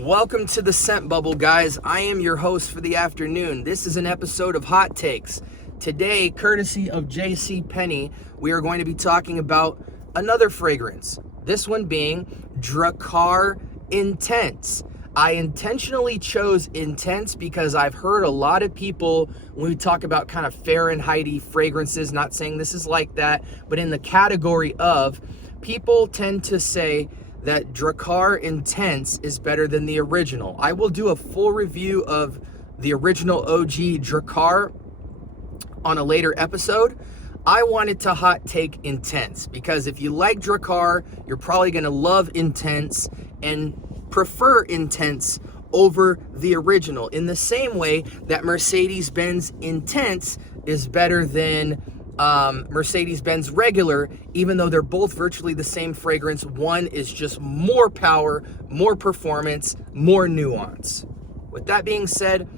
Welcome to the Scent Bubble, guys. I am your host for the afternoon. This is an episode of Hot Takes. Today, courtesy of JCPenney, we are going to be talking about another fragrance. This one being Drakkar Intense. I intentionally chose Intense because I've heard a lot of people, when we talk about kind of Fahrenheit-y fragrances, not saying this is like that, but in the category of, people tend to say that Drakkar Intense is better than the original. I will do a full review of the original OG Drakkar on a later episode. I wanted to hot take Intense because if you like Drakkar, you're probably going to love Intense and prefer Intense over the original, in the same way that Mercedes-Benz Intense is better than Mercedes-Benz Regular, even though they're both virtually the same fragrance. One is just more power, more performance, more nuance. With that being said,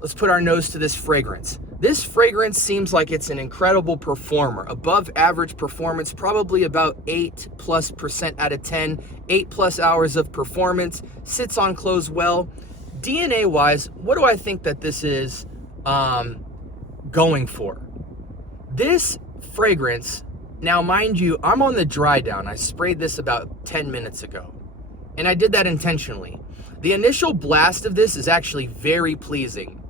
let's put our nose to this fragrance. This fragrance seems like it's an incredible performer, above average performance, probably about 8+% out of 10, 8+ hours of performance, sits on clothes well. DNA wise, what do I think that this is going for? This fragrance, now mind you, I'm on the dry down. I sprayed this about 10 minutes ago, and I did that intentionally. The initial blast of this is actually very pleasing.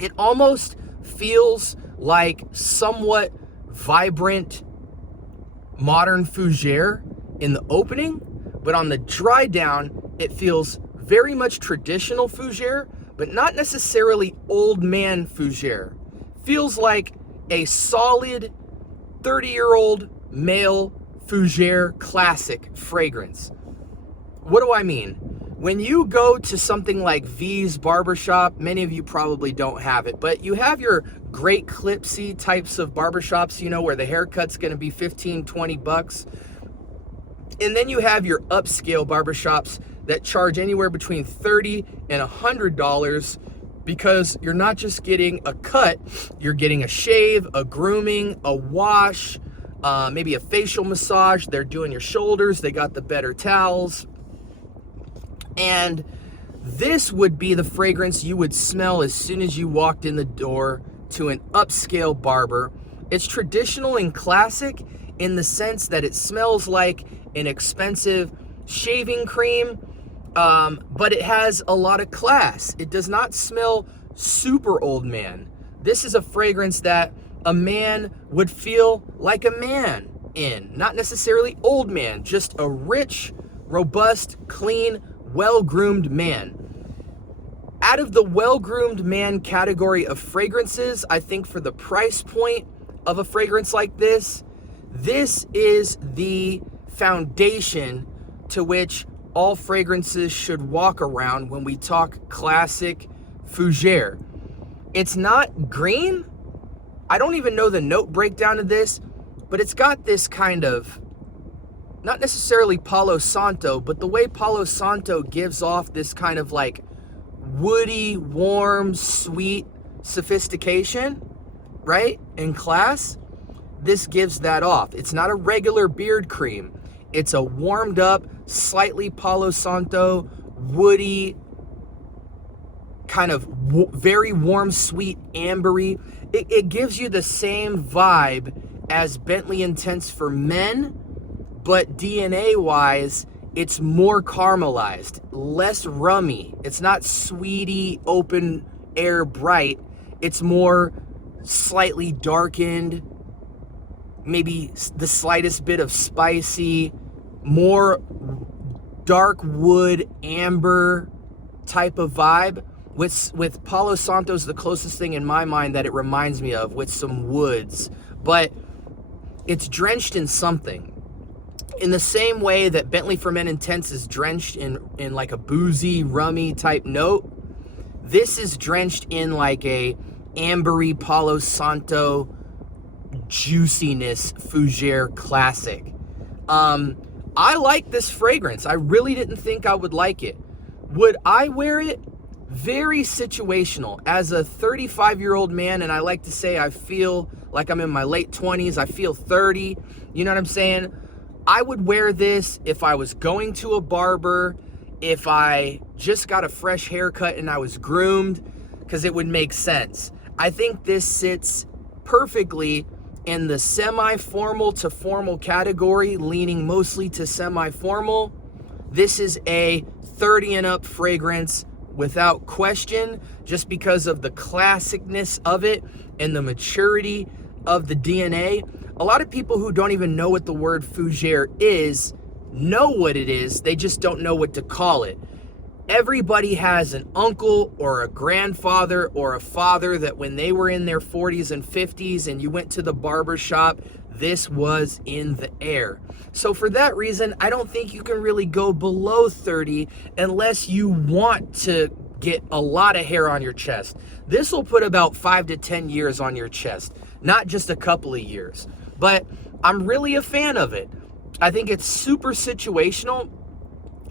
It almost feels like somewhat vibrant modern fougere in the opening, but on the dry down, it feels very much traditional fougere, but not necessarily old man fougere. Feels like a solid 30-year-old male fougere classic fragrance. What do I mean? When you go to something like V's Barbershop, many of you probably don't have it, but you have your great clipsy types of barbershops, you know, where the haircut's gonna be 15, 20 bucks. And then you have your upscale barbershops that charge anywhere between $30 and $100, because you're not just getting a cut, you're getting a shave, a grooming, a wash, maybe a facial massage. They're doing your shoulders, they got the better towels. And this would be the fragrance you would smell as soon as you walked in the door to an upscale barber. It's traditional and classic in the sense that it smells like an expensive shaving cream, but it has a lot of class. It does not smell super old man. This is a fragrance that a man would feel like a man in, not necessarily old man, just a rich, robust, clean, well-groomed man. Out of the well-groomed man category of fragrances, I think for the price point of a fragrance like this, this is the foundation to which all fragrances should walk around when we talk classic fougere. It's not green. I don't even know the note breakdown of this, but it's got this kind of, not necessarily Palo Santo, but the way Palo Santo gives off this kind of like woody, warm, sweet sophistication, right? And class, this gives that off. It's not a regular beard cream. It's a warmed up, slightly Palo Santo, woody, kind of very warm, sweet, ambery. It gives you the same vibe as Bentley Intense for men, but DNA-wise, it's more caramelized, less rummy. It's not sweetie, open air bright. It's more slightly darkened, maybe the slightest bit of spicy, more dark wood, amber type of vibe. With Palo Santo's the closest thing in my mind that it reminds me of, with some woods. But it's drenched in something. In the same way that Bentley for Men Intense is drenched in like a boozy, rummy type note, this is drenched in like a ambery Palo Santo juiciness fougere classic. I like this fragrance. I really didn't think I would like it. Would I wear it? Very situational. As a 35-year-old man, and I like to say I feel like I'm in my late 20s, I feel 30, you know what I'm saying? I would wear this if I was going to a barber, if I just got a fresh haircut and I was groomed, because it would make sense. I think this sits perfectly in the semi-formal to formal category, leaning mostly to semi-formal. This is a 30 and up fragrance without question, just because of the classicness of it and the maturity of the DNA. A lot of people who don't even know what the word fougere is know what it is, they just don't know what to call it. Everybody has an uncle or a grandfather or a father that when they were in their 40s and 50s and you went to the barber shop, this was in the air. So for that reason, I don't think you can really go below 30 unless you want to get a lot of hair on your chest. This will put about 5 to 10 years on your chest, not just a couple of years. But I'm really a fan of it. I think it's super situational.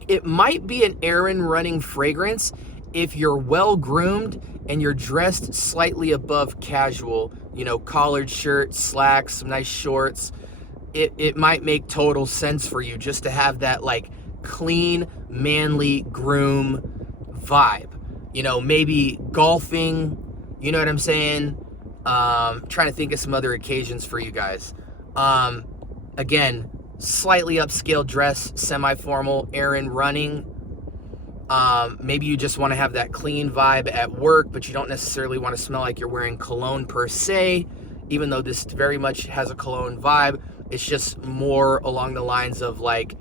It might be an errand running fragrance if you're well groomed and you're dressed slightly above casual, you know, collared shirt, slacks, some nice shorts. It might make total sense for you just to have that like clean, manly groom vibe. You know, maybe golfing, you know what I'm saying? Trying to think of some other occasions for you guys. Again, slightly upscale dress, semi-formal, errand running. Maybe you just want to have that clean vibe at work, but you don't necessarily want to smell like you're wearing cologne per se, even though this very much has a cologne vibe. It's just more along the lines of like,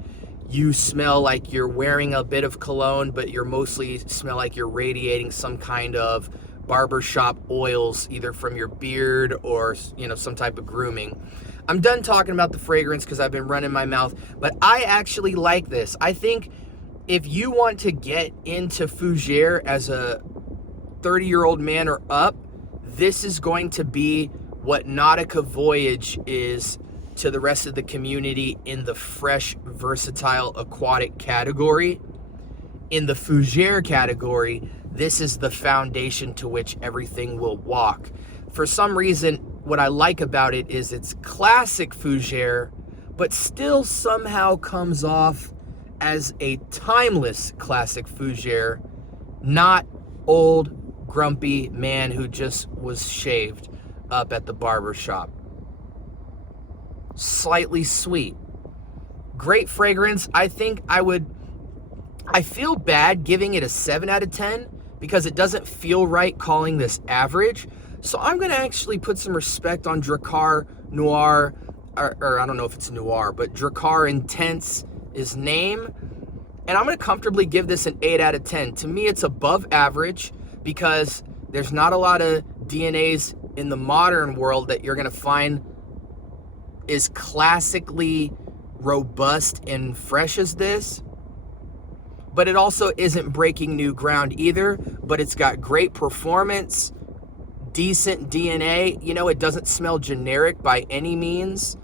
you smell like you're wearing a bit of cologne, but you're mostly smell like you're radiating some kind of barbershop oils, either from your beard or, you know, some type of grooming. I'm done talking about the fragrance because I've been running my mouth, but I actually like this. I think if you want to get into fougere as a 30-year-old man or up, this is going to be what Nautica Voyage is to the rest of the community in the fresh, versatile, aquatic category. In the fougere category, this is the foundation to which everything will walk. For some reason, what I like about it is it's classic fougere, but still somehow comes off as a timeless classic fougere, not old, grumpy man who just was shaved up at the barber shop. Slightly sweet. Great fragrance. I think I feel bad giving it a 7 out of 10 because it doesn't feel right calling this average. So I'm going to actually put some respect on Drakkar Noir, or I don't know if it's Noir, but Drakkar Intense is name. And I'm going to comfortably give this an 8 out of 10. To me, it's above average because there's not a lot of DNAs in the modern world that you're going to find is classically robust and fresh as this. But it also isn't breaking new ground either, but it's got great performance, decent DNA. You know, it doesn't smell generic by any means.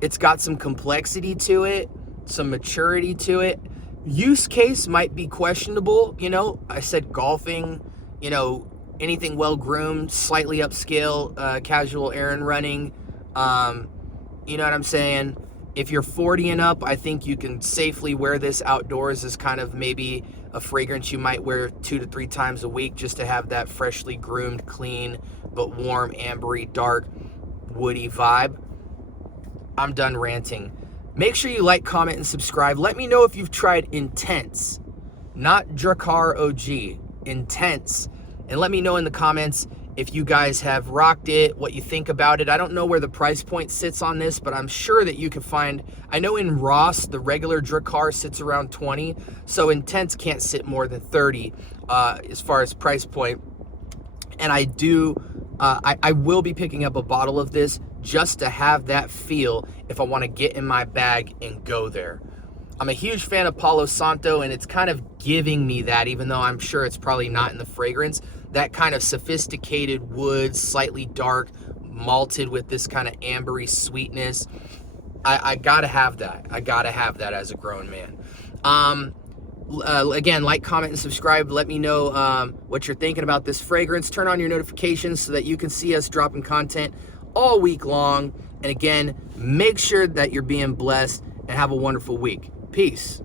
It's got some complexity to it, some maturity to it. Use case might be questionable. You know, I said golfing, you know, anything well groomed, slightly upscale, casual errand running. You know what I'm saying? If you're 40 and up, I think you can safely wear this outdoors as kind of maybe a fragrance you might wear 2 to 3 times a week just to have that freshly groomed, clean, but warm, ambery, dark, woody vibe. I'm done ranting. Make sure you like, comment, and subscribe. Let me know if you've tried Intense, not Drakkar OG, Intense. And let me know in the comments if you guys have rocked it, what you think about it. I don't know where the price point sits on this, but I'm sure that you can find, I know in Ross, the regular Drakkar sits around 20, so Intense can't sit more than 30 as far as price point. And I will be picking up a bottle of this just to have that feel if I want to get in my bag and go there. I'm a huge fan of Palo Santo, and it's kind of giving me that, even though I'm sure it's probably not in the fragrance, that kind of sophisticated wood, slightly dark, malted with this kind of ambery sweetness. I gotta have that. I gotta have that as a grown man. Again, like, comment, and subscribe. Let me know what you're thinking about this fragrance. Turn on your notifications so that you can see us dropping content all week long. And again, make sure that you're being blessed and have a wonderful week. Peace.